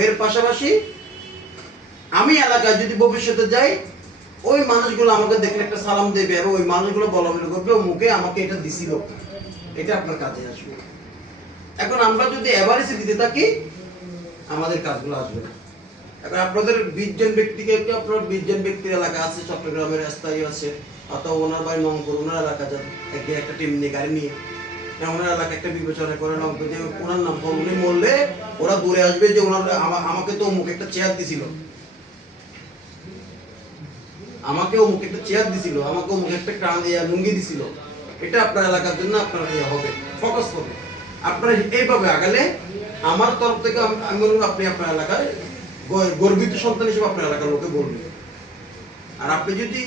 এর পাশাপাশি আমি এলাকায় যদি ভবিষ্যতে যাই, ওই মানুষগুলো আমাকে দেখলে একটা সালাম দেবে এবং ওই মানুষগুলো বলা বলি করবে ও মুখে আমাকে এটা দিছিল, এটা আপনার কাজে আসবে। এখন আমরা যদি এভারেজে দিতে থাকি আমাদের কাজগুলো আসবে না। এখন আপনাদের 20 জন ব্যক্তিকে, আপনার 20 জন ব্যক্তির এলাকা আছে চট্টগ্রামের স্থায়ী আছে, অথবা ওনার বাড়ি নংপুর, ওনার এলাকা যান একটা টিম নিয়ে গাড়ি নিয়ে ওনার এলাকা একটা বিবেচনা করে নংপুর যে ওনার নাম উনি মরলে ওরা দূরে আসবে যে ওনার আমাকে তো অমুক একটা চেয়ার দিছিল, আমাকে অমুক একটা চেয়ার দিছিল, আমাকে অমুক একটা লুঙ্গি দিছিল, এটা আপনার এলাকার জন্য আপনার ইয়ে হবে, ফোকাস করবে। আপনারা এইভাবে আগালে আমার তরফ থেকে আমি বলবো আপনি আপনার এলাকায় গর্বিত সন্তান হিসেবে আপনার এলাকার লোকে বলবেন। আর আপনি যদি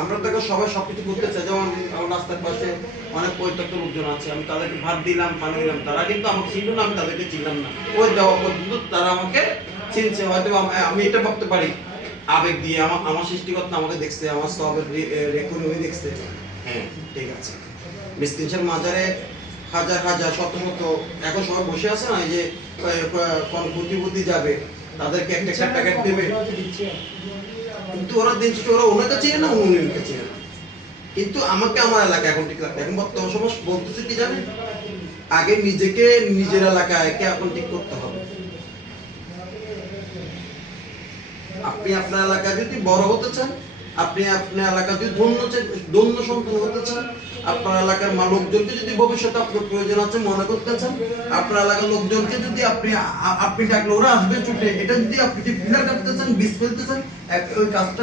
আমরা তো সবাই সবকিছু করতে চাই, যেমন আমার রাস্তার পাশে অনেক পরিত্যক্ত লোকজন আছে, আমি তাদেরকে ভাত দিলাম, পানি দিলাম, তারা কিন্তু আমাকে চিনল না, আমি তাদেরকে চিনলাম না, ওই দেওয়া পর্যন্ত তারা আমাকে চিনছে। হয়তো আমি এটা ভাবতে পারি আবেগ দিয়ে আমার সৃষ্টিকর্তা আমাকে দেখছে, আমার সবের রেকর্ড দেখছে, হ্যাঁ ঠিক আছে। মিসকিনশার মাজারে হাজার হাজার শত শত এখন সবাই বসে আছে না, এই যে কোন প্রতিপত্তি যাবে তাদেরকে একটা একটা প্যাকেট দেবে, কিন্তু ওরা দিচ্ছে ওরা ওনাকে চেয়ে না, উনিকে চেয়ে না। কিন্তু আমাকে আমার এলাকা এখন ঠিক রাখতে, এখন বর্তমান সময় বলতেছে কি জানেন, আগে নিজেকে নিজের এলাকায় এখন ঠিক করতে হবে। আপনি আপনার এলাকায় যদি বড় হতে চান, আপনি আপনার এলাকা যদি ধন্য সন্তান হতে চান, আপনার এলাকার লোকজনকে যদি ভবিষ্যতে আপনার প্রয়োজন আছে মনে করতে চান, আপনার এলাকার লোকজনকে যদি আপনি ডাকলে ওরা আসবে ছুটে, এটা যদি আপনি পিলার কাটতে চান, বীজ ফেলতে চান, ওই কাজটা